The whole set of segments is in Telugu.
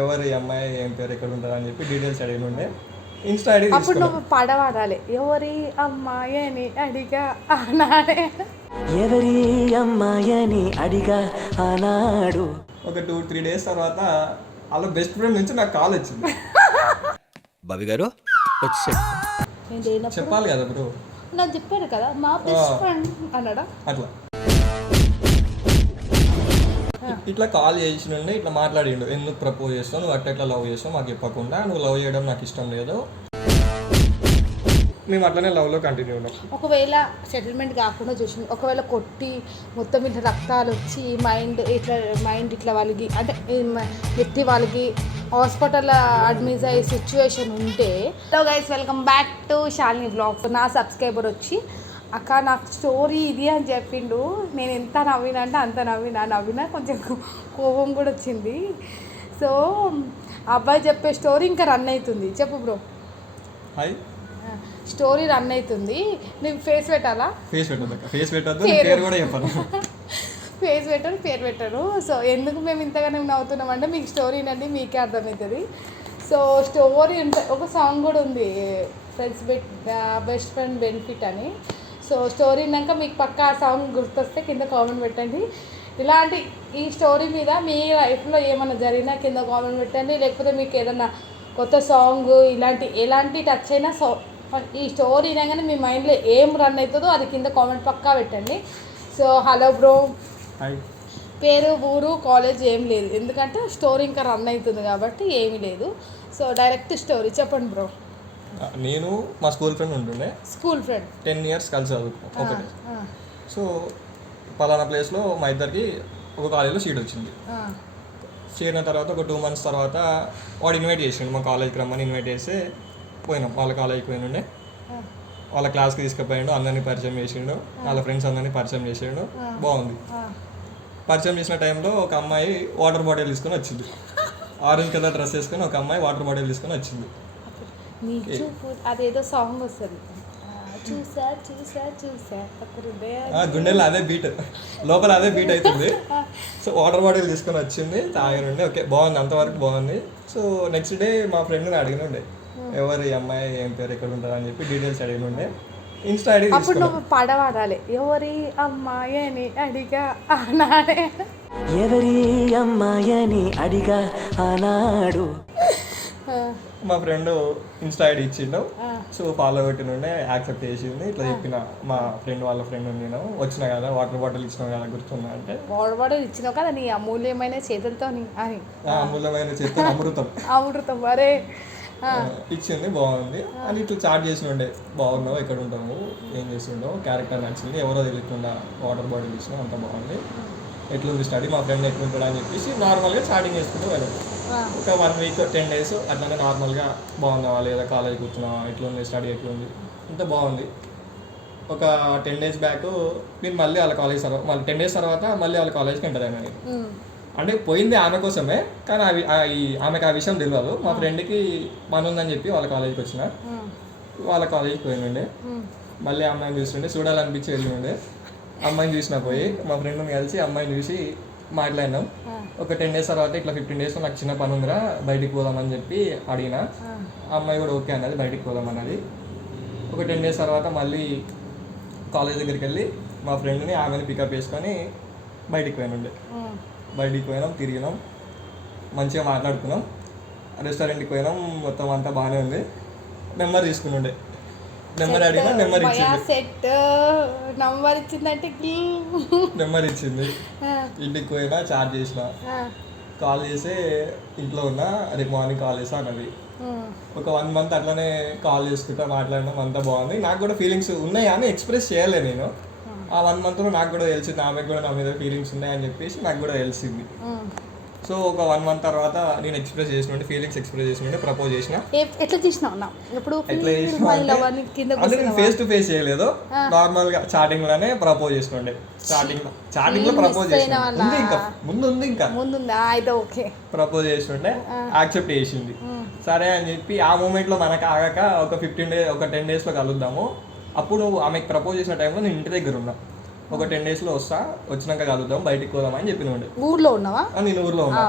ఎవరు ఈ అమ్మాయి ఏం పేరు ఎక్కడ ఉంటుంది అని చెప్పి డీటెయిల్స్ అడిగి ఉండే. ఇన్స్టా ఐడి అప్పుడు నువ్వు పడవాడాలి, ఎవరి అమ్మాయని అడిగా అనాడే. ఎవరి అమ్మాయని అడిగా ఆనాడు. ఒక 2-3 డేస్ తర్వాత వాళ్ళ బెస్ట్ ఫ్రెండ్ నుంచి నాకు కాల్ వచ్చింది. బాబీ గారు వచ్చి నేను లేనప్పుడు చెప్పాలి కదా బ్రో, నాకు చెప్పాను కదా మా బెస్ట్ ఫ్రెండ్ అన్నాడా. అట్లా ఇట్లా కాల్ చేసినుండే ఇట్లా మాట్లాడిండు, ఎందుకు ప్రపోజ్ చేస్తావు, నువ్వు అట్లా లవ్ చేస్తావు మాకు చెప్పకుండా, నువ్వు లవ్ చేయడం నాకు ఇష్టం లేదు, మేము అట్లనే లవ్లో కంటిన్యూ ఉన్నాం. ఒకవేళ సెటిల్మెంట్ కాకుండా చూసి ఒకవేళ కొట్టి మొత్తం ఇట్లా రక్తాలు వచ్చి మైండ్ ఇట్లా వాళ్ళకి అంటే ఎత్తి వాళ్ళకి హాస్పిటల్ అడ్మిట్ అయ్యే సిచ్యువేషన్ ఉంటే. Hello guys, welcome back to Shalini blogs. నా సబ్స్క్రైబర్ వచ్చి అక్క నాకు స్టోరీ ఇది అని చెప్పిండు. నేను ఎంత నవ్వినా అంటే అంత నవ్వినా కొంచెం కోపం కూడా వచ్చింది. సో అబ్బాయి చెప్పే స్టోరీ ఇంకా రన్ అవుతుంది. చెప్పు బ్రో. హాయ్, స్టోరీ రన్ అవుతుంది. నీకు ఫేస్ పెట్టాలా? ఫేస్ పెట్టద్దు, పేరు కూడా చెప్పాను. ఫేస్ పెట్టరు, పేరు పెట్టరు. సో ఎందుకు మేము ఇంతగానే నవ్వుతున్నామంటే మీకు స్టోరీ అండి మీకే అర్థమవుతుంది. సో స్టోరీ ఉంటుంది, ఒక సాంగ్ కూడా ఉంది, బెస్ట్ ఫ్రెండ్ బెనిఫిట్ అని. సో స్టోరీ విన్నాక మీకు పక్కా ఆ సాంగ్ గుర్తొస్తే కింద కామెంట్ పెట్టండి. ఇలాంటి ఈ స్టోరీ మీద మీ లైఫ్లో ఏమైనా జరిగినా కింద కామెంట్ పెట్టండి. లేకపోతే మీకు ఏదైనా కొత్త సాంగ్ ఎలాంటి టచ్ అయినా ఈ స్టోరీ వినగానే మీ మైండ్లో ఏం రన్ అవుతుందో అది కింద కామెంట్ పక్కా పెట్టండి. So hello bro. హాయ్. పేరు, ఊరు, కాలేజ్ ఏం లేదు, ఎందుకంటే స్టోరీ ఇంకా రన్ అవుతుంది కాబట్టి ఏమీ లేదు. సో డైరెక్ట్ స్టోరీ చెప్పండి బ్రో. నేను మా స్కూల్ ఫ్రెండ్ ఉంటుండే, స్కూల్ ఫ్రెండ్ 10 years కలిసి చదువుకున్నాం ఒకటే. సో పలానా ప్లేస్లో మా ఇద్దరికి ఒక కాలేజీలో సీట్ వచ్చింది. చేరిన తర్వాత ఒక 2 months తర్వాత వాడు ఇన్వైట్ చేసిండు, మా కాలేజ్కి రమ్మని ఇన్వైట్ చేస్తే పోయినాం. వాళ్ళ కాలేజ్కి పోయినుండే, వాళ్ళ క్లాస్కి తీసుకుపోయిండు, అందరినీ పరిచయం చేసిండు, వాళ్ళ ఫ్రెండ్స్ అందరినీ పరిచయం చేసిండు. బాగుంది. పరిచయం చేసిన టైంలో ఒక అమ్మాయి వాటర్ బాటిల్ తీసుకొని వచ్చింది, ఆరెంజ్ కలర్ డ్రెస్ వేసుకొని ఒక అమ్మాయి వాటర్ బాటిల్ తీసుకొని వచ్చింది. అదేదో సాంగ్ వస్తుంది, చూసా చూసా చూసా గుండెల్లో అదే బీట్, లోపల అదే బీట్ అవుతుంది. సో వాటర్ బాటిల్ తీసుకొని వచ్చింది, తాగనుండే. ఓకే, బాగుంది, అంతవరకు బాగుంది. సో నెక్స్ట్ డే మా ఫ్రెండ్ని అడిగినుండే, ఎవరు ఈ అమ్మాయి ఏం పేరు ఎక్కడ ఉంటుంది అని చెప్పి డీటెయిల్స్ అడిగినుండే. ఇన్స్టా ఐడి అప్పుడు నువ్వు పడవాడాలి, ఎవరి అమ్మాయని అడిగా అనాడే. ఎవరి అమ్మాయని అడిగా ఆనాడు. మా ఫ్రెండ్ ఇన్స్టా ఐడి ఇచ్చిండు. సో ఫాలో పెట్టినుండే, యాక్సెప్ట్ చేసింది. ఇట్లా చెప్పిన మా ఫ్రెండ్ వాళ్ళ ఫ్రెండ్ నేను వచ్చినా కదా, వాటర్ బాటిల్ ఇచ్చినావు కదా గుర్తున్నా అంటే, వాటర్ బాటిల్ ఇచ్చినావు కదా నీ అమూల్యమైన చేతులతో అని. అమూల్యమైన చేతులు అమృతం అరే ఇచ్చింది. బాగుంది అని ఇట్లా చాట్ చేసినుండే, బాగున్నావు, ఎక్కడ ఉంటావు, ఏం చేస్తుండవు, క్యారెక్టర్ నచ్చింది, ఎవరో తెలియకుండా వాటర్ బాటిల్ ఇచ్చినావు, అంత బాగుంది, ఎట్లుంది స్టడీ, మా ఫ్రెండ్ ఎట్లుంటాడు అని చెప్పేసి నార్మల్గా చాటింగ్ చేసుకుంటూ వెళ్ళాడు. ఒక 1 week 10 days అట్లానే నార్మల్గా బాగున్నావా లేదా, కాలేజ్ కూర్చున్నావా, ఎట్లుంది స్టడీ, ఎట్లుంది, అంత బాగుంది. ఒక 10 days బ్యాక్ నేను మళ్ళీ వాళ్ళ కాలేజ్ మళ్ళీ 10 days తర్వాత మళ్ళీ వాళ్ళ కాలేజ్కి ఎంటర్ అయినా. నేను అంటే పోయింది ఆమె కోసమే, కానీ ఆమెకు ఆ విషయం తెలియదు. మా ఫ్రెండ్కి పని ఉందని చెప్పి వాళ్ళ కాలేజ్కి వచ్చిన, వాళ్ళ కాలేజ్కి పోయినుండే. మళ్ళీ అమ్మాయిని చూస్తుండే, చూడాలనిపించి వెళ్ళిండే. అమ్మాయిని చూసినా పోయి మా ఫ్రెండ్ని కలిసి అమ్మాయిని చూసి మాట్లాడినాం. ఒక 10 days తర్వాత ఇట్లా 15 days నాకు చిన్న పని ఉందిరా, బయటికి పోదామని చెప్పి అడిగిన. ఆ అమ్మాయి కూడా ఓకే అన్నది, బయటికి పోదామన్నది. ఒక 10 days తర్వాత మళ్ళీ కాలేజ్ దగ్గరికి వెళ్ళి మా ఫ్రెండ్ని ఆమెని పికప్ చేసుకొని బయటికి పోయినుండే. బయటికి పోయినాం, తిరిగినాం, మంచిగా మాట్లాడుకున్నాం, రెస్టారెంట్కి పోయినాం, మొత్తం అంతా బాగానే ఉంది. నెంబర్ తీసుకునుండే, నెంబర్ అడిగినా నెంబర్ ఇచ్చింది. ఇంటికి పోయినా చార్జ్ చేసిన, కాల్ చేసి ఇంట్లో ఉన్నా, రేపు మార్నింగ్ కాల్ చేసా అన్నది. ఒక 1 month అట్లనే కాల్ చేసుకుంటా మాట్లాడినాం, అంతా బాగుంది. నాకు కూడా ఫీలింగ్స్ ఉన్నాయి అని ఎక్స్ప్రెస్ చేయలే నేను. ఆ 1 monthలో నాకు కూడా తెలిసింది, ఆమెకు కూడా నా మీద ఫీలింగ్స్ ఉన్నాయని చెప్పేసి నాకు కూడా తెలిసింది. సో ఒక 1 month తర్వాత నేను ఎక్స్ప్రెస్ చేసినట్టు ఫీలింగ్స్ ఎక్స్ప్రెస్ చేసినట్టు ప్రపోజ్ చేసిన. ఎట్లా చేసినావు? ఇప్పుడు ఫేస్ టు ఫేస్ చేయలేదు, నార్మల్ గా చాటింగ్ లోనే ప్రపోజ్ చేసినండే. చాటింగ్ లో ప్రపోజ్ చేసిన, ఇంకా ముందు ప్రపోజ్ చేసినండే, యాక్సెప్ట్ చేసింది. సరే అని చెప్పి ఆ మూమెంట్ లో మనకు ఆగాక ఒక 10 days లో కలుద్దాము. అప్పుడు ఆమెకు ప్రపోజ్ చేసిన టైంలో నేను ఇంటి దగ్గర ఉన్నా. ఒక 10 days లో వస్తా, వచ్చినాక కలుద్దాం, బయటికి పోదాం అని చెప్పిన. ఊర్లో ఉన్నావా? నేను ఊర్లో ఉన్నా.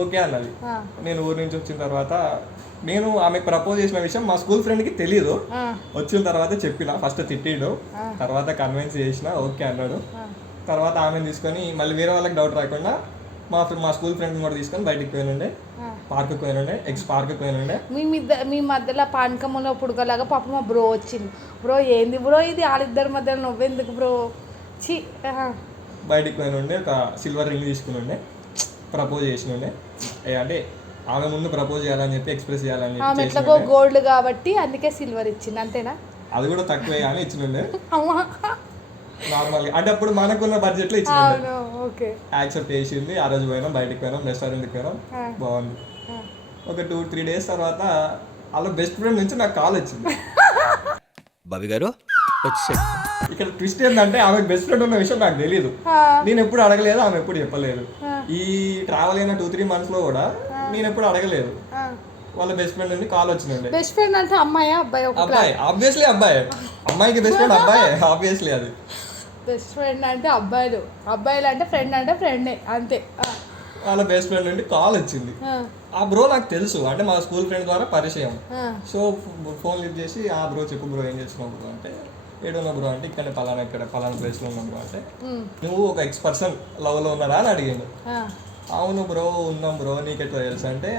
ఓకే అన్నది. ఆ. నేను ఊరి నుంచి వచ్చిన తర్వాత నేను ఆమెకు ప్రపోజ్ చేసిన విషయం మా స్కూల్ ఫ్రెండ్కి తెలియదు. ఆ. వచ్చిన తర్వాత చెప్పిన, ఫస్ట్ తిట్టిండు, తర్వాత కన్విన్స్ చేసిన, ఓకే అన్నాడు. తర్వాత ఆమెను తీసుకొని మళ్ళీ వేరే వాళ్ళకి డౌట్ రాకుండా మా స్కూల్ ఫ్రెండ్ కూడా తీసుకొని బయటికి పోయినుండే, పార్క్కి పోయినుండే, పార్క్కి పోయినుండే. మీ మధ్యలో పానకములో పుడకలాగా పాప మా బ్రో వచ్చింది. బ్రో ఏంది బ్రో ఇది, వాళ్ళిద్దరి మధ్యలో నువ్వెందుకు బ్రో చి. బయటికి పోయినుండే, ఒక సిల్వర్ రింగ్ తీసుకుని ఉండే, ప్రపోజ్ చేసినుండే. అంటే ఆమె ముందు ప్రపోజ్ చేయాలని చెప్పి, ఎక్స్ప్రెస్ చేయాలని ఆమె చెప్పి ఎట్లాగో గోల్డ్ కాబట్టి అందుకే సిల్వర్ ఇచ్చింది, అంతేనా? అది కూడా తక్కువే కానీ ఇచ్చినుండే అమ్మా. నార్మల్గా. అంటే అప్పుడు మనకున్న బడ్జెట్లో ఇచ్చినుండే. అవును, ఓకే. యాక్సెప్ట్ చేసింది. ఆ రోజు పోయినాం, బయటికి పోయినాం, రెస్టారెంట్కి పోయినాం, బాగుంది. ఒక 2-3 days తర్వాత వాళ్ళ బెస్ట్ ఫ్రెండ్ నుంచి నాకు కాల్ వచ్చింది. బాబీ గారు వచ్చేసాడు. ఇక్కడ ట్విస్ట్ ఏంటంటే ఆమె బెస్ట్ ఫ్రెండ్ ఉన్న విషయం నాకు తెలియదు. నేను ఎప్పుడు అడగలేదు, ఆమె ఎప్పుడు చెప్పలేదు. ఈ ట్రావెల్ అయిన 2-3 monthsలో కూడా నేను ఎప్పుడు అడగలేదు. వాళ్ళ బెస్ట్ ఫ్రెండ్ నుండి కాల్ వచ్చిందండి. బెస్ట్ ఫ్రెండ్ అంటే అమ్మాయా అబ్బాయి? అబ్బాయి, ఆబ్వియస్లీ అబ్బాయి. అమ్మాయికి బెస్ట్ ఫ్రెండ్ అబ్బాయి, ఆబ్వియస్లీ. అది బెస్ట్ ఫ్రెండ్ అంటే అబ్బాయిలు, అబ్బాయిలు అంటే ఫ్రెండే అంతే. వాళ్ళ బెస్ట్ ఫ్రెండ్ నుండి కాల్ వచ్చింది. ఆ బ్రో నాకు తెలుసు, అంటే మా స్కూల్ ఫ్రెండ్ ద్వారా పరిచయం. సో ఫోన్ లిఫ్ట్ చేసి, ఆ బ్రో చెప్పు బ్రో, ఏం చేస్తున్నావు బ్రో అంటే, ఏడున్నా బ్రో అంటే, ఇక్కడ పలానా ప్లేస్లో ఉన్నాం బ్రో అంటే, నువ్వు ఒక ఎక్స్-పర్సన్ లవ్లో ఉన్నారా అని అడిగాను. అవును బ్రో ఉన్నాం బ్రో, నీకు ఎట్లా తెలుసు అంటే,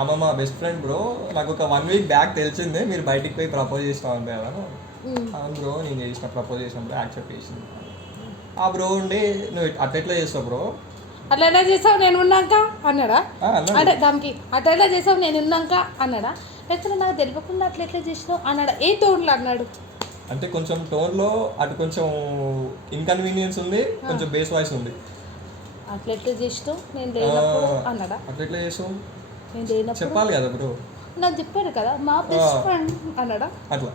అమ్మ మా బెస్ట్ ఫ్రెండ్ బ్రో, నాకు ఒక 1 week బ్యాక్ తెలిసిందే మీరు బయటికి పోయి ప్రపోజ్ చేసినావు అంటే కదా. అవును బ్రో, నేను చేసిన ప్రపోజ్ చేసినప్పుడు యాక్సెప్ట్ చేసింది. ఆ బ్రో ఉండి, నువ్వు అట్లా చేస్తావు బ్రో, అట్లా చేసావు నేను ఉన్నాక అన్నాడా? అన్నాడు. అంటే దానికి అట్లా చేసావు నేను ఉన్నాక అన్నాడా, లేకపోతే నాకు తెలియకుండా అట్లా చేసినావు అన్నాడా? ఏ టోన్లో అన్నాడు? అంటే కొంచెం టోన్లో అటు కొంచెం ఇన్కన్వీనియన్స్ ఉంది, కొంచెం బేస్ వాయిస్ ఉంది. అట్లా చేసినావు నేను లేనప్పుడు అన్నాడా? అట్లా చేసావు నేను లేనప్పుడు చెప్పాలి కదా బ్రో, నాకు చెప్పాడు కదా మా బెస్ట్ ఫ్రెండ్ అన్నాడా? అట్లా.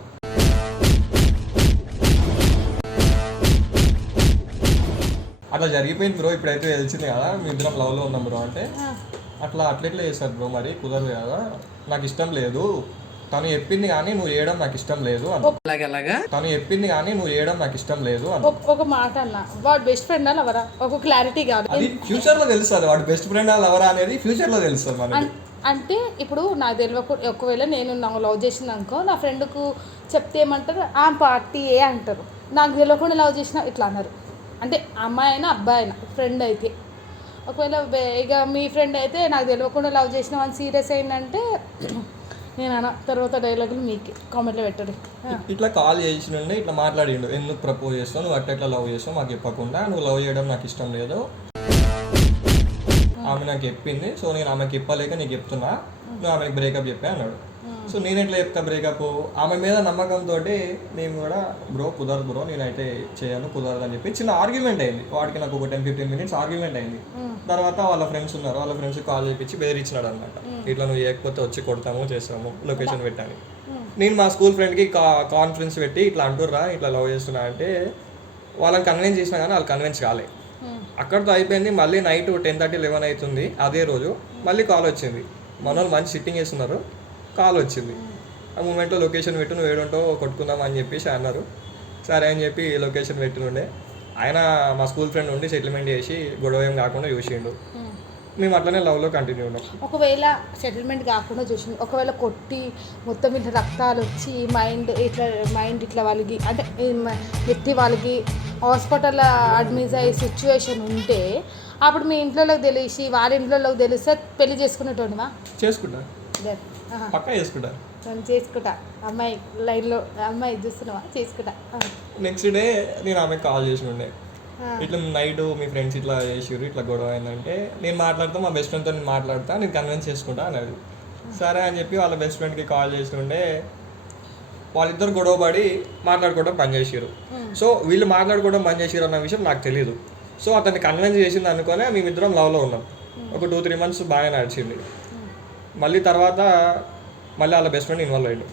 అట్లా జరిగిపోయింది బ్రో. ఇప్పుడైతే తెలిసింది కదా మీ ఇద్దరం లవ్లో ఉన్నాం బ్రో అంటే, అట్లా చేస్తారు బ్రో, మరి కుదరదు కదా, నాకు ఇష్టం లేదు, తను చెప్పింది కానీ నువ్వు చేయడం నాకు ఇష్టం లేదు తను చెప్పింది కానీ నువ్వు చేయడం నాకు ఇష్టం లేదు ఒక మాట అన్న, వాడు బెస్ట్ ఫ్రెండ్ అని ఎవరా? ఒక క్లారిటీ కాదు, అది ఫ్యూచర్లో తెలుస్తుంది. వాడు బెస్ట్ ఫ్రెండ్ ఎవరా అనేది ఫ్యూచర్లో తెలుస్తుంది మనకి. అంటే ఇప్పుడు నాకు తెలియకుండా ఒకవేళ నేను లవ్ చేసినాకో నా ఫ్రెండ్కు చెప్తే ఏమంటారు, ఆ పార్టీ ఏ అంటారు. నాకు తెలియకుండా లవ్ చేసిన ఇట్లా అన్నారు. అంటే అమ్మాయి అయినా అబ్బాయి అయినా ఫ్రెండ్ అయితే, ఒకవేళ ఇక మీ ఫ్రెండ్ అయితే నాకు తెలియకుండా లవ్ చేసిన అని సీరియస్ అయిందంటే నేను అన్న తర్వాత డైలాగులు మీకు కామెంట్లో పెట్టండి. ఇట్లా కాల్ చేసినండి, ఇట్లా మాట్లాడిండు, ఎందుకు ప్రపోజ్ చేస్తావు, నువ్వు అట్లా లవ్ చేస్తావు మాకు చెప్పకుండా, నువ్వు లవ్ చేయడం నాకు ఇష్టం లేదు, ఆమె నాకు చెప్పింది, సో నేను ఆమెకి చెప్పలేక నీకు చెప్తున్నా, నువ్వు ఆమెకి బ్రేకప్ చెప్పా అన్నాడు. సో నేను ఎట్లా చెప్తా బ్రేకప్? ఆమె మీద నమ్మకంతో నేను కూడా బ్రో కుదరదు బ్రో, నేనైతే చేయను, కుదరదు అని చెప్పి చిన్న ఆర్గ్యుమెంట్ అయింది. వాడికి నాకు ఒక 10-15 minutes ఆర్గ్యుమెంట్ అయింది. తర్వాత వాళ్ళ ఫ్రెండ్స్ ఉన్నారు, వాళ్ళ ఫ్రెండ్స్ కాల్ చేయించి బెదిరించినాడు అనమాట, ఇట్లా నువ్వు చేయకపోతే వచ్చి కొడతాము చేస్తాము, లొకేషన్ పెట్టాను. నేను మా స్కూల్ ఫ్రెండ్కి కాన్ఫరెన్స్ పెట్టి ఇట్లా అంటుర్రా ఇట్లా లవ్ చేస్తున్నా అంటే, వాళ్ళని కన్విన్స్ చేసినా కానీ వాళ్ళు కన్విన్స్ కాలే. అక్కడితో అయిపోయింది. మళ్ళీ నైట్ 10:30-11 అవుతుంది అదే రోజు, మళ్ళీ కాల్ వచ్చింది. మన వాళ్ళు మంచి సిట్టింగ్ చేస్తున్నారు, కాల్ వచ్చింది. ఆ మూమెంట్లో లొకేషన్ పెట్టు, నువ్వు ఏడుంటో కొట్టుకుందాం అని చెప్పేసి అన్నారు. సరే అని చెప్పి లొకేషన్ పెట్టినుండే. ఆయన మా స్కూల్ ఫ్రెండ్ ఉండి సెటిల్మెంట్ చేసి గొడవ ఏం కాకుండా చూసిండు. మేము అట్లనే లవ్లో కంటిన్యూ ఉన్నాం. ఒకవేళ సెటిల్మెంట్ కాకుండా చూసిండు, ఒకవేళ కొట్టి మొత్తం ఇట్లా రక్తాలు వచ్చి మైండ్ ఇట్లా వాళ్ళకి అంటే నెత్తి వాళ్ళకి హాస్పిటల్లో అడ్మిట్ అయ్యే సిచ్యువేషన్ ఉంటే, అప్పుడు మీ ఇంట్లోకి తెలిసి వాళ్ళ ఇంట్లోకి తెలిస్తే పెళ్లి చేసుకునేటోనివా? చేసుకుంటా, పక్కా చేసుకుంటా. చేసుకుంటా. అమ్మాయి లైన్లో అమ్మాయి చూస్తున్నావా? చేసుకుంటా. నెక్స్ట్ డే నేను ఆమెకు కాల్ చేసి ఉండే, ఇట్లా నైట్ మీ ఫ్రెండ్స్ ఇట్లా చేసిర్రు, ఇట్లా గొడవ అయిందంటే, నేను మాట్లాడతా, మా బెస్ట్ ఫ్రెండ్తో నేను మాట్లాడతా, నేను కన్విన్స్ చేసుకుంటా అన్నాడు. సరే అని చెప్పి వాళ్ళ బెస్ట్ ఫ్రెండ్కి కాల్ చేసి ఉండే, వాళ్ళిద్దరు గొడవ పడి మాట్లాడుకోవడం బంద్ చేసారు. సో వీళ్ళు మాట్లాడుకోవడం బంద్ చేసారు అన్న విషయం నాకు తెలియదు. సో అతన్ని కన్విన్స్ చేసింది అనుకోనే మేమిద్దరం లవ్లో ఉన్నాం. ఒక 2-3 months బాగా నడిచింది. మళ్ళీ తర్వాత మళ్ళీ వాళ్ళ బెస్ట్ ఫ్రెండ్ ఇన్వాల్వ్ అయ్యాడు.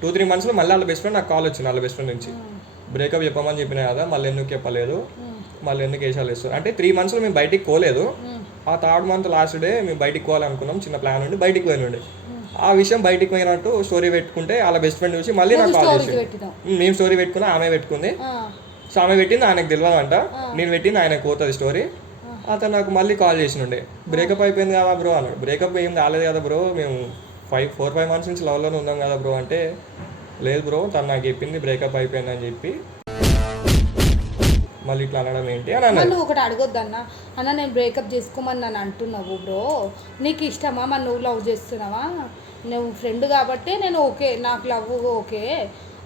2-3 monthsలో మళ్ళీ వాళ్ళ బెస్ట్ ఫ్రెండ్ నాకు కాల్ వచ్చింది. వాళ్ళ బెస్ట్ ఫ్రెండ్ నుంచి బ్రేకప్ చెప్పమని చెప్పినా కదా, మళ్ళీ ఎందుకు చెప్పలేదు, మళ్ళీ ఎందుకు వేసాలు వేస్తారు అంటే 3 monthsలో మేము బయటికి పోలేదు. ఆ 3rd month లాస్ట్ డే మేము బయటికి పోవాలనుకున్నాం, చిన్న ప్లాన్ ఉండి బయటికి పోయినుండే. ఆ విషయం బయటికి పోయినట్టు స్టోరీ పెట్టుకుంటే వాళ్ళ బెస్ట్ ఫ్రెండ్ చూసి మళ్ళీ నాకు కాల్ చేసి, మేము స్టోరీ పెట్టుకున్నా, ఆమె పెట్టుకుంది. సో ఆమె పెట్టింది ఆయనకు తెలియదంట, నేను పెట్టింది ఆయనకు పోతుంది స్టోరీ. అతను నాకు మళ్ళీ కాల్ చేసినుండే బ్రేకప్ అయిపోయింది కదా బ్రో అన్నాడు. బ్రేకప్ ఏం కాలేదు కదా బ్రో, మేము 4-5 months నుంచి లవ్లోనే ఉన్నాం కదా బ్రో అంటే, లేదు బ్రో తను నాకు చెప్పింది బ్రేకప్ అయిపోయింది అని చెప్పి మళ్ళీ ఇట్లా అనడం ఏంటి అని అన్నాడు. నువ్వు ఒకటి అడగొద్దన్నా, అన్న నేను బ్రేకప్ చేసుకోమని నన్ను అంటున్నావు బ్రో, నీకు ఇష్టమా మరి నువ్వు లవ్ చేస్తున్నావా, నువ్వు ఫ్రెండ్ కాబట్టి నేను ఓకే, నాకు లవ్ ఓకే,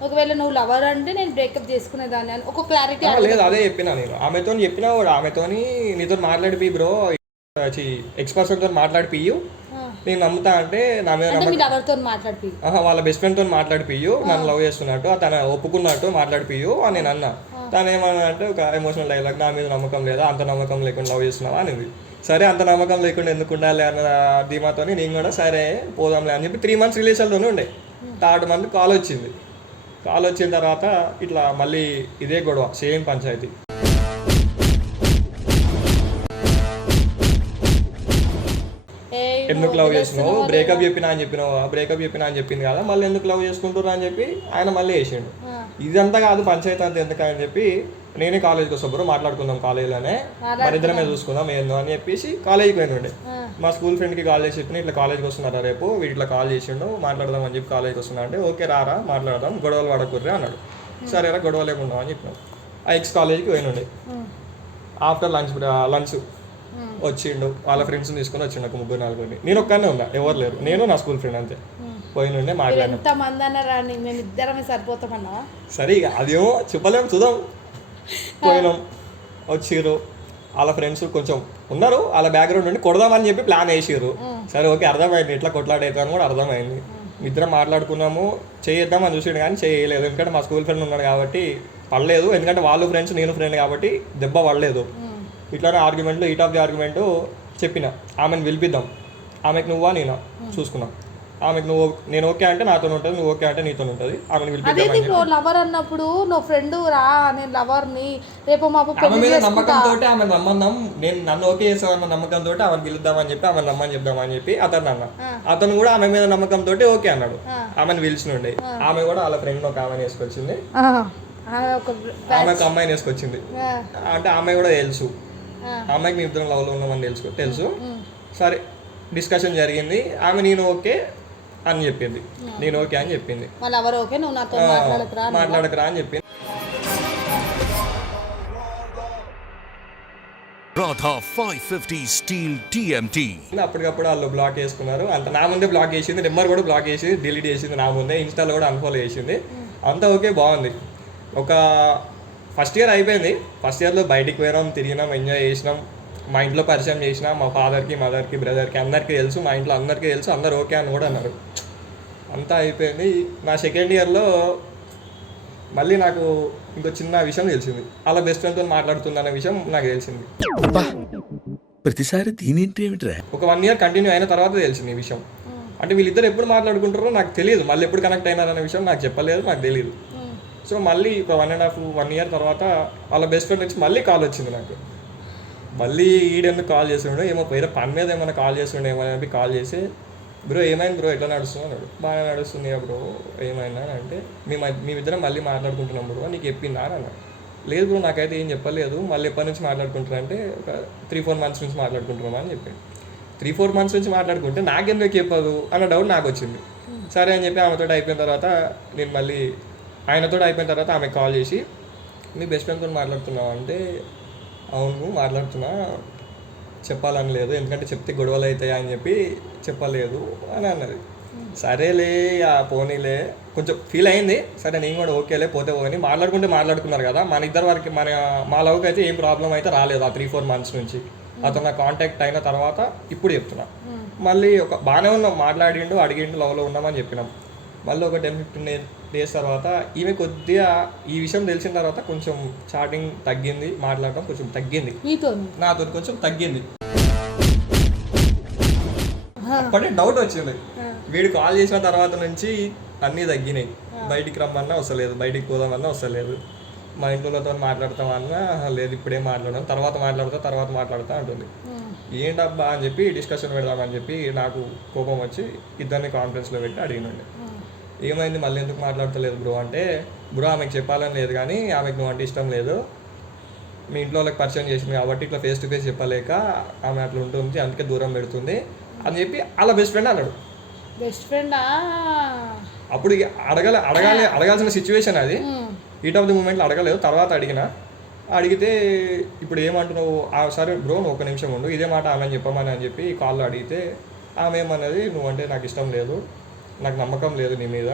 ఒకవేళ నువ్వు లవర్ అంటే నేను బ్రేకప్ చేసుకునేదాన్ని అని ఒక క్లారిటీ. లేదు అదే చెప్పినా నేను ఆమెతో చెప్పినా కూడా, ఆమెతోని నీతో మాట్లాడిపి బ్రో ఎక్స్-పర్సన్తో మాట్లాడిపియ్యు నేను నమ్ముతా అంటే నా మీద మాట్లాడిపి వాళ్ళ బెస్ట్ ఫ్రెండ్తో మాట్లాడిపియ్యు నన్ను లవ్ చేస్తున్నట్టు తను ఒప్పుకున్నట్టు మాట్లాడిపియ్యు అని నేను అన్నా. తను ఏమన్నా అంటే ఒక ఎమోషనల్ డైలాగ్, నా మీద నమ్మకం లేదా, అంత నమ్మకం లేకుండా లవ్ చేస్తున్నావా అనేది. సరే అంత నమ్మకం లేకుండా ఎందుకు ఉండాలి అన్న ధీమాతో నేను కూడా సరే పోదాంలే అని చెప్పి 3 months రిలేషన్లోనే ఉండే. 3rd month కాల్ వచ్చింది. కాల్ వచ్చిన తర్వాత ఇట్లా మళ్ళీ ఇదే గొడవ, సేమ్ పంచాయతీ. ఎందుకు లవ్ చేస్తున్నావు, బ్రేకప్ చెప్పినా అని చెప్పినావు, బ్రేకప్ చెప్పినా అని చెప్పింది కదా, మళ్ళీ ఎందుకు లవ్ చేసుకుంటున్నా అని చెప్పి ఆయన మళ్ళీ వేసిండు. ఇదంతా కాదు పంచాయతీ అంతా ఎందుకని చెప్పి నేనే కాలేజ్కి వస్తా బ్రో మాట్లాడుకుందాం కాలేజీలోనే, మరిద్దరమే చూసుకుందాం ఏందో అని చెప్పేసి కాలేజీకి పోయినుండే. మా స్కూల్ ఫ్రెండ్కి కాల్ చేసి చెప్పిన ఇట్లా కాలేజ్కి వస్తున్నారా రేపు, వీటిలో కాల్ చేసిండు మాట్లాడదాం అని చెప్పి కాలేజ్కి వస్తున్నా అంటే, ఓకే రారా మాట్లాడదాం గొడవలు పడకుర్రే అన్నాడు. సరేరా గొడవ లేకుండా అని చెప్పినాం. ఆ ఎక్స్ కాలేజ్కి పోయినుండే. ఆఫ్టర్ లంచ్ వచ్చిండు, వాళ్ళ ఫ్రెండ్స్ని తీసుకొని వచ్చిండు, ఒక 3-4 నేను ఒక్కనే ఉన్నా, ఎవరు లేరు, నేను నా స్కూల్ ఫ్రెండ్ అంతే. పోయినుండే మాట్లాడినాం. సరే ఇక అదేమో చెప్పలేము చూద్దాం. పోయినాం, వచ్చిర్రు, వాళ్ళ ఫ్రెండ్స్ కొంచెం ఉన్నారు, వాళ్ళ బ్యాక్గ్రౌండ్ నుండి కొడదామని చెప్పి ప్లాన్ వేసిర్రు. సరే ఓకే అర్థమైంది ఎట్లా కొట్లాడైతే కూడా అర్థమైంది. ఇద్దరం మాట్లాడుకున్నాము, చేద్దామని చూసిండు కానీ చేయలేదు, ఎందుకంటే మా స్కూల్ ఫ్రెండ్ ఉన్నాడు కాబట్టి పడలేదు, ఎందుకంటే వాళ్ళు ఫ్రెండ్స్ నేను ఫ్రెండ్ కాబట్టి దెబ్బ పడలేదు. ఇట్లానే ఆర్గ్యుమెంట్లు హీట్ ఆఫ్ ది ఆర్గ్యుమెంట్ చెప్పిన, ఆమెను పిలిపిద్దాం, ఆమెకు నువ్వా నేనా చూసుకున్నాం, ఆమెకు నువ్వు నేను ఓకే అంటే నాతో ఉంటుంది, నువ్వు ఓకే అంటే నీతో ఉంటుంది, ఆమెను పిలిపిద్దాం. లవర్ అన్నప్పుడు నువ్వు ఫ్రెండ్ రా, నేను లవర్ని రేపు మా ఆమె మీద నమ్మకంతో ఆమె నమ్మన్నాం, నేను నన్ను ఓకే చేసామన్న నమ్మకంతో ఆమెను పిలుద్దామని చెప్పి ఆమెను నమ్మని చెప్దామని చెప్పి అతను అన్న. అతను కూడా ఆమె మీద నమ్మకంతో ఓకే అన్నాడు, ఆమెను పిలిచినుండే. ఆమె కూడా వాళ్ళ ఫ్రెండ్ ఒక ఆమెను వేసుకొచ్చింది, ఆమె ఒక అమ్మాయిని వేసుకొచ్చింది. అంటే ఆమె కూడా తెలుసు, అమ్మాయికి మీ ఇద్దరం లవ్లో ఉన్నామని తెలుసు. సరే డిస్కషన్ జరిగింది, ఆమె నేను ఓకే అని చెప్పింది, నేను ఓకే అని చెప్పింది, మాట్లాడకరా అని చెప్పింది. Radha 550 Steel TMT. అప్పటికప్పుడు వాళ్ళు బ్లాక్ చేసుకున్నారు, అంత నా ముందే బ్లాక్ చేసింది, నెంబర్ కూడా బ్లాక్ చేసి డిలీట్ చేసింది నా ముందే, ఇన్స్టాలో కూడా అన్ఫాలో చేసింది. అంతా ఓకే బాగుంది. ఒక ఫస్ట్ ఇయర్ అయిపోయింది. ఫస్ట్ ఇయర్లో బయటికి పోయినాం, తిరిగినాం, ఎంజాయ్ చేసినాం, మా ఇంట్లో పరిచయం చేసిన, మా ఫాదర్కి మదర్కి బ్రదర్కి అందరికీ తెలుసు, మా ఇంట్లో అందరికీ తెలుసు, అందరు ఓకే అని కూడా అన్నారు. అంతా అయిపోయింది. నా సెకండ్ ఇయర్లో మళ్ళీ నాకు ఇంకో చిన్న విషయం తెలిసింది, అలా బెస్ట్ ఫ్రెండ్తో మాట్లాడుతుందన్న విషయం నాకు తెలిసింది. ప్రతిసారి దీనింటి ఏమిట్రా? ఒక 1 year కంటిన్యూ అయిన తర్వాత తెలిసింది ఈ విషయం. అంటే వీళ్ళిద్దరు ఎప్పుడు మాట్లాడుకుంటారో నాకు తెలియదు, మళ్ళీ ఎప్పుడు కనెక్ట్ అయినారన్న విషయం నాకు చెప్పలేదు, నాకు తెలియదు. సో మళ్ళీ ఒక 1.5 year తర్వాత వాళ్ళ బెస్ట్ ఫ్రెండ్ నుంచి మళ్ళీ కాల్ వచ్చింది నాకు. మళ్ళీ ఈడెందుకు కాల్ చేస్తుండే ఏమో, వేరే పని మీద ఏమైనా కాల్ చేస్తుండే ఏమో అని కాల్ చేసి, బ్రో ఏమైంది బ్రో ఎట్లా నడుస్తుంది అన్నాడు. బాగా నడుస్తుంది బ్రో, ఏమైందా అని అంటే, మేమిద్దరం మళ్ళీ మాట్లాడుకుంటున్నాం బ్రో, నీకు చెప్పిందా అని అన్నాడు. లేదు బ్రో నాకైతే ఏం చెప్పలేదు, మళ్ళీ ఎప్పటి నుంచి మాట్లాడుకుంటున్నా అంటే ఒక 3-4 months నుంచి మాట్లాడుకుంటున్నామా అని చెప్పాడు. 3-4 months నుంచి మాట్లాడుకుంటే నాకెందుకు చెప్పదు అన్న డౌట్ నాకు వచ్చింది. సరే అని చెప్పి ఆమెతో అయిపోయిన తర్వాత నేను మళ్ళీ ఆయనతో అయిపోయిన తర్వాత ఆమెకు కాల్ చేసి, మీ బెస్ట్ ఫ్రెండ్తో మాట్లాడుతున్నావు అంటే, అవును మాట్లాడుతున్నా, చెప్పాలని లేదు, ఎందుకంటే చెప్తే గొడవలు అవుతాయి అని చెప్పి చెప్పలేదు అని అన్నది. సరేలే పోనీలే కొంచెం ఫీల్ అయింది. సరే నేను కూడా ఓకేలే పోతే పోని, మాట్లాడుకున్నారు కదా, మన ఇద్దరు వరకు మా లవ్కి అయితే ఏం ప్రాబ్లం అయితే రాలేదు ఆ 3-4 months నుంచి. అతను నా కాంటాక్ట్ అయిన తర్వాత ఇప్పుడు చెప్తున్నా, మళ్ళీ ఒక బాగానే ఉన్నాం, మాట్లాడిండు, అడిగిండు, లవ్లో ఉన్నామని చెప్పినాం. మళ్ళీ ఒక 10-15 days తర్వాత ఈమె కొద్దిగా ఈ విషయం తెలిసిన తర్వాత కొంచెం చాటింగ్ తగ్గింది, మాట్లాడటం కొంచెం తగ్గింది, నాతో కొంచెం తగ్గింది. అప్పటి డౌట్ వచ్చింది, వీడు కాల్ చేసిన తర్వాత నుంచి అన్నీ తగ్గినాయి. బయటికి రమ్మన్నా వస్తలేదు, బయటికి పోదామన్నా వస్తలేదు, మా ఇంట్లోతో మాట్లాడతామన్నా లేదు, ఇప్పుడేం మాట్లాడదాం, తర్వాత మాట్లాడతా అంటుంది. ఏంటబ్బా అని చెప్పి డిస్కషన్ పెడదామని చెప్పి నాకు కోపం వచ్చి ఇద్దరిని కాన్ఫరెన్స్లో పెట్టి అడిగినండి, ఏమైంది మళ్ళీ ఎందుకు మాట్లాడతలేదు బ్రో అంటే, బ్రో ఆమెకు చెప్పాలని లేదు కానీ ఆమెకు నువ్వు అంటే ఇష్టం లేదు, మీ ఇంట్లో వాళ్ళకి పరిచయం చేసింది కాబట్టి ఇట్లా ఫేస్ టు ఫేస్ చెప్పలేక ఆమె అట్లా ఉంటుంది, అందుకే దూరం పెడుతుంది అని చెప్పి అలా బెస్ట్ ఫ్రెండ్ అన్నాడు. బెస్ట్ ఫ్రెండా? అప్పుడు ఇక అడగాల్సిన సిచ్యువేషన్ అది. హీట్ ఆఫ్ ది మూమెంట్లో అడగలేదు, తర్వాత అడిగితే ఇప్పుడు ఏమంటున్నావు, సరే బ్రో నువ్వు ఒక నిమిషం ఉండు, ఇదే మాట ఆమె చెప్పమని అని చెప్పి కాల్లో అడిగితే ఆమె ఏమన్నది, నువ్వంటే నాకు ఇష్టం లేదు, నాకు నమ్మకం లేదు నీ మీద,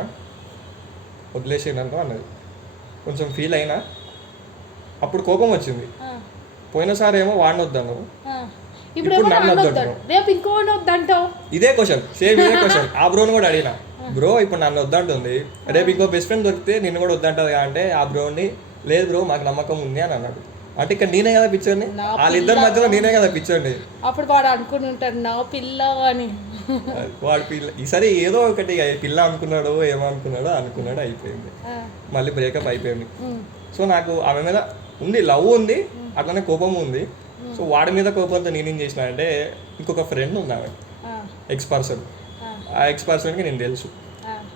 వదిలేసేయనంటూ అన్నది. కొంచెం ఫీల్ అయినా, అప్పుడు కోపం వచ్చింది. పోయినసారి ఏమో వాడిని వద్దాను, ఇప్పుడు నన్ను వద్దంటావు, రేపు ఇంకోటి వద్దంటావు. ఇదే క్వశ్చన్, సేమ్ ఇదే క్వశ్చన్ ఆ బ్రోని కూడా అడిగిన. బ్రో ఇప్పుడు నన్ను వద్దంటుంది, రేపు ఇంకో బెస్ట్ ఫ్రెండ్ దొరికితే నిన్ను కూడా వద్దంటుంది అంటే ఆ బ్రోని లేదు బ్రో మాకు నమ్మకం ఉంది అని అన్నాడు. అంటే ఇక్కడ నేనే కదా పిచ్చోండి, వాళ్ళిద్దరి మధ్యలో నేనే కదా పిచ్చోండి. అప్పుడు వాడు అనుకుని ఉంటాడు నా పిల్ల అని. వాడు పిల్ల ఈసారి ఏదో ఒకటి పిల్ల అనుకున్నాడు, ఏమనుకున్నాడో అనుకున్నాడు, అయిపోయింది. మళ్ళీ బ్రేకప్ అయిపోయింది. సో నాకు ఆమె మీద ఉంది, లవ్ ఉంది, అట్లనే కోపం ఉంది. సో వాడి మీద కోపంతో నేనేం చేసిన అంటే, ఇంకొక ఫ్రెండ్ ఉంది ఆమె, ఎక్స్ పర్సన్. ఆ ఎక్స్ పర్సన్కి నేను తెలుసు.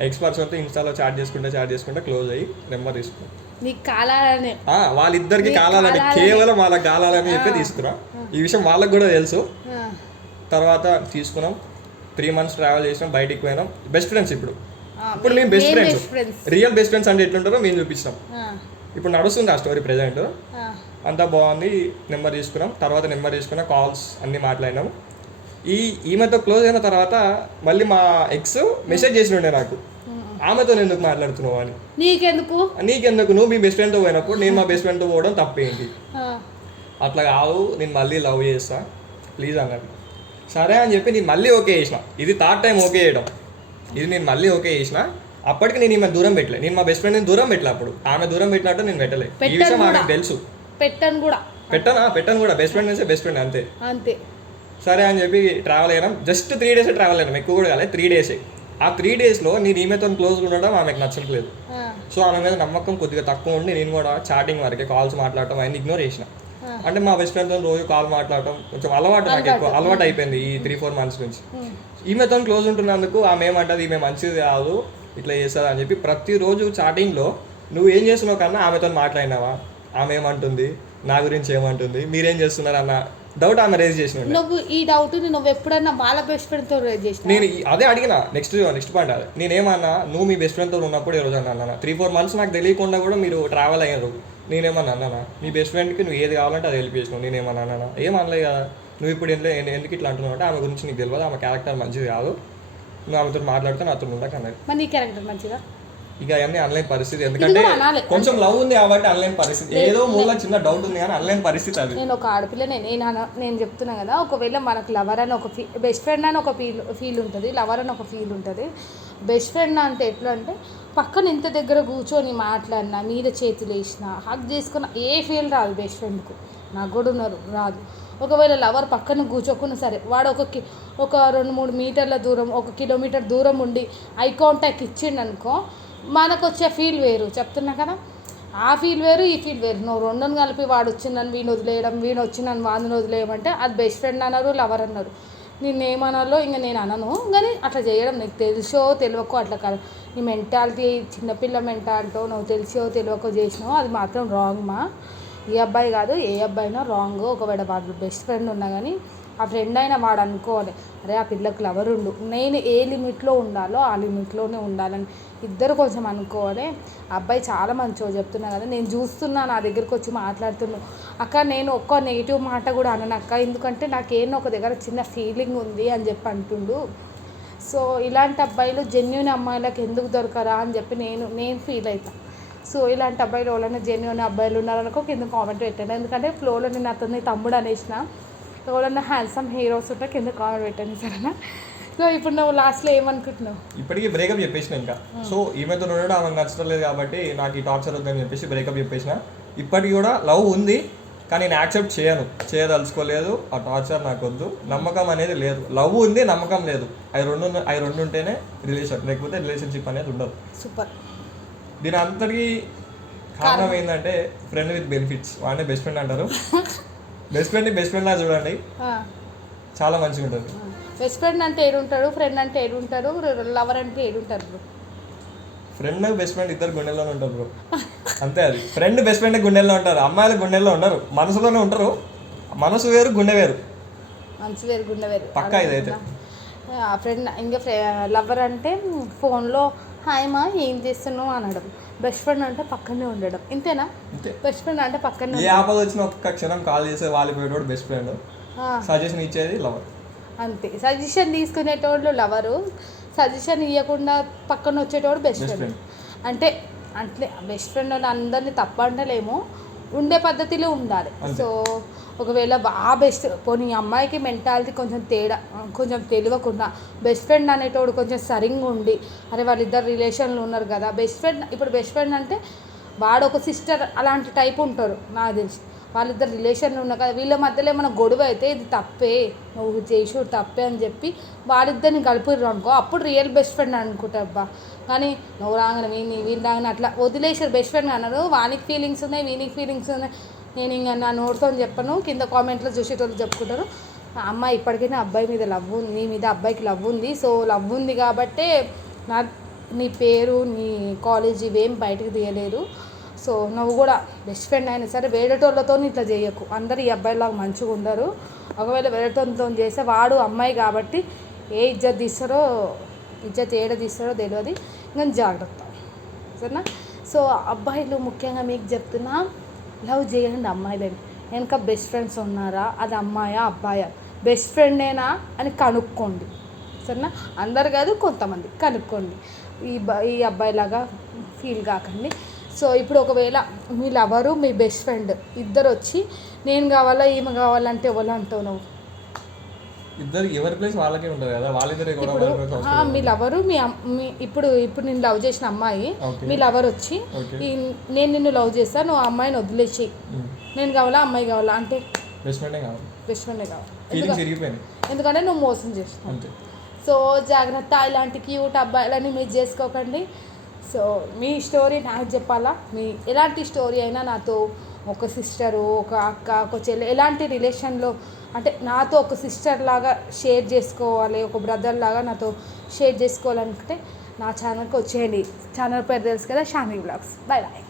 ఎక్స్ పర్సన్తో ఇన్స్టాలో చాట్ చేసుకుంటే క్లోజ్ అయ్యి నెంబర్ తీసుకున్నాను. నీకు కాలాలని, వాళ్ళిద్దరికి కాలాలని, కేవలం వాళ్ళకి కాలాలని చెప్పి తీసుకున్నా. ఈ విషయం వాళ్ళకి కూడా తెలుసు. తర్వాత తీసుకున్నాం, 3 months ట్రావెల్ చేసినాం, బయటికి పోయినాం. బెస్ట్ ఫ్రెండ్స్ ఇప్పుడు మేము best friends, real best friends అంటే ఎట్లుంటారో మేము చూపిస్తాం. ఇప్పుడు నడుస్తుంది ఆ స్టోరీ ప్రెజెంట్. అంతా బాగుంది. నెంబర్ తీసుకున్నాం, తర్వాత నెంబర్ తీసుకున్నా, కాల్స్ అన్నీ మాట్లాడినాము. ఈమెతో క్లోజ్ అయిన తర్వాత మళ్ళీ మా ఎక్స్ మెసేజ్ చేసినుండే నాకు, ఆమెతో ఎందుకు మాట్లాడుతున్నావు అని. నీకెందుకు నువ్వు మీ బెస్ట్ ఫ్రెండ్తో పోయినప్పుడు నేను మా బెస్ట్ ఫ్రెండ్తో పోవడం తప్పేంటి, అట్లా కాదు నేను మళ్ళీ లవ్ చేస్తా ప్లీజ్ అన్నాడు. సరే అని చెప్పి నేను మళ్ళీ ఓకే చేసిన. ఇది 3rd time ఓకే చేయడం. ఇది నేను మళ్ళీ ఓకే చేసిన. అప్పటికి నేను ఈమె దూరం పెట్టలే, నేను మా బెస్ట్ ఫ్రెండ్ని దూరం పెట్టలే. అప్పుడు ఆమె దూరం పెట్టినట్టు నేను పెట్టలే. ఈ విషయం ఆమెకు తెలుసు. పెట్టను కూడా బెస్ట్ ఫ్రెండ్ అంటే బెస్ట్ ఫ్రెండ్ అంతే. సరే అని చెప్పి ట్రావెల్ అయినాం. జస్ట్ 3 days ట్రావెల్ అయినాం, ఎక్కువ కూడా కాలేదు, 3 days. ఆ 3 daysలో నేను ఈమెతో క్లోజ్గా ఉండడం ఆమెకు నచ్చట్లేదు. సో ఆమె మీద నమ్మకం కొద్దిగా తక్కువ ఉండి నేను కూడా చాటింగ్ వరకే, కాల్స్ మాట్లాడటం అవన్నీ ఇగ్నోర్ చేసిన. అంటే మా బెస్ట్ ఫ్రెండ్తో రోజు కాల్ మాట్లాడటం కొంచెం అలవాటు, నాకు ఎక్కువ అలవాటు అయిపోయింది ఈ 3-4 months నుంచి. ఈమెతో క్లోజ్ ఉంటున్నందుకు ఆమె ఏమంటుంది, ఈమె మంచిది కాదు ఇట్లా చేస్తుంది అని చెప్పి ప్రతిరోజు చాటింగ్లో నువ్వు ఏం చేస్తున్నావు కన్నా ఆమెతో మాట్లాడినావా, ఆమె ఏమంటుంది, నా గురించి ఏమంటుంది, మీరేం చేస్తున్నారు అన్న డౌట్ ఆమె రేజ్ చేసిన. నువ్వు ఈ డౌట్ నువ్వు ఎప్పుడన్నా వాళ్ళ బెస్ట్ ఫ్రెండ్తో రేజ్ చేసిన? నేను అదే అడిగిన. నెక్స్ట్ పాయింట్ అదే, నేనేమన్నా నువ్వు మీ బెస్ట్ ఫ్రెండ్తో ఉన్నప్పుడు ఈ రోజు అన్నా 3-4 months నాకు తెలియకుండా కూడా మీరు ట్రావెల్ అయ్యారు, నేనేమన్నా అన్నానా? మీ బెస్ట్ ఫ్రెండ్కి నువ్వు ఏది కావాలంటే అది హెల్ప్ చేసినావు, నేనేమన్నా అన్నానా? ఏమనలే కదా. నువ్వు ఇప్పుడు ఎందుకు ఇట్లా అంటున్నావు అంటే ఆమె గురించి నీకు తెలియదు, ఆమె క్యారెక్టర్ మంచిది కాదు, నువ్వు ఆమెతో మాట్లాడితే నాతో ఉండక అన్నది. నీ క్యారెక్టర్ మంచిదా? ఇక అవన్నీ ఆన్లైన్ పరిస్థితి, ఎందుకంటే కొంచెం లవ్ ఉంది కాబట్టి ఆన్లైన్ పరిస్థితి, ఏదో మూల చిన్న డౌట్ ఉంది కానీ ఆన్లైన్ పరిస్థితి అది. నేను ఒక ఆడపిల్లనే, నేను చెప్తున్నా కదా, ఒకవేళ మనకు లవర్ అని ఒక బెస్ట్ ఫ్రెండ్ అని ఒక ఫీల్ ఉంటుంది, లవర్ అని ఒక ఫీల్ ఉంటుంది. బెస్ట్ ఫ్రెండ్ అంటే ఎట్లా అంటే పక్కన ఇంత దగ్గర కూర్చొని మాట్లాడినా, మీద చేతులు వేసినా, హగ్ చేసుకున్న ఏ ఫీల్ రాదు బెస్ట్ ఫ్రెండ్కు. నాకు కూడా ఉన్నారు, రాదు. ఒకవేళ లవర్ పక్కన కూర్చోకున్నా సరే, వాడు ఒక 2-3 మీటర్ల దూరం, 1 kilometer దూరం ఉండి ఐ కాంటాక్ట్ ఇచ్చిండు అనుకో, మనకు వచ్చే ఫీల్ వేరు. చెప్తున్నా కదా, ఆ ఫీల్ వేరు, ఈ ఫీల్ వేరు. నువ్వు 2 కలిపి వాడు వచ్చిందని వీడిని వదిలేయడం, వీడు వచ్చిందని వాడిని వదిలేయమంటే అది బెస్ట్ ఫ్రెండ్ అన్నారు, లవర్ అన్నారు. నిన్నేమనాలో ఇంకా నేను అనను, కానీ అట్లా చేయడం నీకు తెలుసో తెలియకో అట్లా కాదు. నీ మెంటాలిటీ చిన్నపిల్ల మెంటాలిటీ, నువ్వు తెలిసో తెలియకో చేసినావు, అది మాత్రం రాంగ్ మా. ఈ అబ్బాయి కాదు, ఏ అబ్బాయి అయినా రాంగ్. ఒకవేళ వాడు బెస్ట్ ఫ్రెండ్ ఉన్నా కానీ ఆ ఫ్రెండ్ అయినా వాడు అనుకోవాలి, అరే ఆ పిల్లకి లవర్ ఉండు, నేను ఏ లిమిట్లో ఉండాలో ఆ లిమిట్లోనే ఉండాలని ఇద్దరు కొంచెం అనుకోవాలి. అబ్బాయి చాలా మంచిగా చెప్తున్నా కదా, నేను చూస్తున్నా, నా దగ్గరికి వచ్చి మాట్లాడుతున్నాను అక్క, నేను ఒక్క నెగిటివ్ మాట కూడా అనను అక్క, ఎందుకంటే నాకేమో ఒక దగ్గర చిన్న ఫీలింగ్ ఉంది అని చెప్పి అంటుండు. సో ఇలాంటి అబ్బాయిలు జెన్యూన్ అమ్మాయిలకు ఎందుకు దొరకరా అని చెప్పి నేను ఫీల్ అవుతాను. సో ఇలాంటి అబ్బాయిలు ఎవరైనా జెన్యూన్ అబ్బాయిలు ఉన్నారనుకో కింద కామెంట్ పెట్టాను, ఎందుకంటే ఫ్లోలో నేను అతన్ని తమ్ముడు అనేసిన. ఎవరైనా హ్యాండ్సమ్ హీరోస్ ఉంటే కింద కామెంట్ పెట్టాను సరేనా. సో ఇప్పుడు నువ్వు లాస్ట్లో ఏమనుకుంటున్నావు? ఇప్పటికీ బ్రేకప్ చెప్పేసిన ఇంకా. సో ఈమెతో ఉండడం ఆమెకు నచ్చలేదు కాబట్టి నాకు ఈ టార్చర్ వద్దని చెప్పేసి బ్రేకప్ చెప్పేసిన. ఇప్పటికి కూడా లవ్ ఉంది కానీ నేను యాక్సెప్ట్ చేయదలుచుకోలేదు. ఆ టార్చర్ నాకు వద్దు, నమ్మకం అనేది లేదు. లవ్ ఉంది, నమ్మకం లేదు, అవి రెండు ఉంటేనే రిలేషన్, లేకపోతే రిలేషన్షిప్ అనేది ఉండదు. సూపర్. దీని అంతటికీ కారణం ఏంటంటే ఫ్రెండ్ విత్ బెనిఫిట్స్, వాడిని బెస్ట్ ఫ్రెండ్ అంటారు. బెస్ట్ ఫ్రెండ్ లా చూడండి, చాలా మంచిగా ఉంటుంది. బెస్ట్ ఫ్రెండ్ అంటే ఏడుంటాడు, ఫ్రెండ్ అంటే ఏడుంటారు, లవర్ అంటే ఏడుంటారు? ఫ్రెండ్ బెస్ట్ ఫ్రెండ్ ఇద్దరు గుండెల్లోనే ఉంటారు బ్రో, అంతే. అది ఫ్రెండ్ బెస్ట్ ఫ్రెండ్ గుండెల్లో ఉంటారు, అమ్మాయిలు గుండెల్లో ఉండరు, మనసులోనే ఉంటారు. మనసు వేరు గుండె వేరు, మనసు వేరు గుండె వేరు. పక్కా ఇదైతే. ఫ్రెండ్ ఇంకా లవర్ అంటే ఫోన్లో హాయ్ మా ఏం చేస్తున్నావు అనడం, బెస్ట్ ఫ్రెండ్ అంటే పక్కనే ఉండడం, ఇంతేనా? అంతే. బెస్ట్ ఫ్రెండ్ అంటే పక్కనే ఏ ఆపద వచ్చినా ఒక్క క్షణం కాల్ చేసే వాళ్ళు పోయేటోడు బెస్ట్ ఫ్రెండ్, సజెషన్ ఇచ్చేది లవర్. అంతే. సజెషన్ తీసుకునేటోళ్ళు లవరు, సజెషన్ ఇవ్వకుండా పక్కన వచ్చేటోడు బెస్ట్ ఫ్రెండ్. అంటే అంటే బెస్ట్ ఫ్రెండ్ అని అందరినీ తప్పంటలేము, ఉండే పద్ధతిలో ఉండాలి. సో ఒకవేళ బాగా బెస్ట్ పోనీ అమ్మాయికి మెంటాలిటీ కొంచెం తేడా, కొంచెం తెలియకుండా బెస్ట్ ఫ్రెండ్ అనేటోడు కొంచెం సరిగ్గా ఉండి, అరే వాళ్ళిద్దరు రిలేషన్లు ఉన్నారు కదా బెస్ట్ ఫ్రెండ్. ఇప్పుడు బెస్ట్ ఫ్రెండ్ అంటే వాడు ఒక సిస్టర్ అలాంటి టైప్ ఉంటారు నాకు తెలిసి, వాళ్ళిద్దరు రిలేషన్లు ఉన్నారు కదా, వీళ్ళ మధ్యలో ఏమైనా గొడవ అయితే ఇది తప్పే, నువ్వు చేసుడు తప్పే అని చెప్పి వాళ్ళిద్దరిని కలిపిర్రు అనుకో, అప్పుడు రియల్ బెస్ట్ ఫ్రెండ్ అనుకుంటారు. కానీ నువ్వు రాగానే వీళ్ళు రాగానే అట్లా వదిలేసారు బెస్ట్ ఫ్రెండ్ అన్నారు. వానికి ఫీలింగ్స్ ఉన్నాయి, వీనికి ఫీలింగ్స్ ఉన్నాయి. నేను ఇంకా నా నోటితో చెప్పను, కింద కామెంట్లో చూసేటోళ్ళు చెప్పుకుంటారు అమ్మాయి ఇప్పటికైనా అబ్బాయి మీద లవ్ ఉంది, నీ మీద అబ్బాయికి లవ్ ఉంది. సో లవ్ ఉంది కాబట్టే నీ పేరు నీ కాలేజ్ ఇవేం బయటకు తీయలేరు. సో నువ్వు కూడా బెస్ట్ ఫ్రెండ్ అయినా సరే వేరేటోళ్ళతో ఇట్లా చేయకు, అందరు ఈ అబ్బాయిలాగా మంచిగా ఉండరు. ఒకవేళ వేరేటోళ్ళతో చేస్తే వాడు అమ్మాయి కాబట్టి ఏ ఇజ్జత్ తీస్తారో ఇజ్జత్ ఏడ తీస్తారో తెలియదు, ఇంకా జాగ్రత్త సరేనా. సో అబ్బాయిలు ముఖ్యంగా మీకు చెప్తున్నా, లవ్ చేయండి అమ్మాయిలని, వెనక బెస్ట్ ఫ్రెండ్స్ ఉన్నారా, అది అమ్మాయా అబ్బాయా, బెస్ట్ ఫ్రెండేనా అని కనుక్కోండి సరేనా. అందరు కాదు కొంతమంది కనుక్కోండి, ఈ అబ్బాయిలాగా ఫీల్ కాకండి. సో ఇప్పుడు ఒకవేళ మీ లవరు మీ బెస్ట్ ఫ్రెండ్ ఇద్దరు వచ్చి నేను కావాలా ఈమె కావాలంటే ఎవరు అంటావు నువ్వు? ఇద్దరు ఎవరి ప్లేస్ వాళ్ళకే ఉంటుంది కదా, వాళ్ళిద్దరే కూడా. మీ లవరు మీ ఇప్పుడు నేను లవ్ చేసిన అమ్మాయి, మీ లవర్ వచ్చి నేను నిన్ను లవ్ చేస్తా, నువ్వు ఆ అమ్మాయిని వదిలేసి నేను కావాలా అమ్మాయి కావాలా అంటే బెస్ట్ ఫ్రెండే కావాలి, బెస్ట్ ఫ్రెండే కావాలి, ఎందుకంటే నువ్వు మోసం చేస్తావు. అంతే. సో జాగ్రత్త, ఇలాంటి క్యూట్ అబ్బాయిలని మీరు చేసుకోకండి. సో మీ స్టోరీ నాకు చెప్పాలా, మీ ఎలాంటి స్టోరీ అయినా నాతో, ఒక సిస్టరు ఒక అక్క ఒక చెల్లి ఎలాంటి రిలేషన్లో అంటే నాతో ఒక సిస్టర్ లాగా షేర్ చేసుకోవాలి, ఒక బ్రదర్ లాగా నాతో షేర్ చేసుకోవాలనుకుంటే నా ఛానల్కి వచ్చేయండి. ఛానల్ పేరు తెలుసు కదా, షాన్వి వ్లాగ్స్. Bye bye.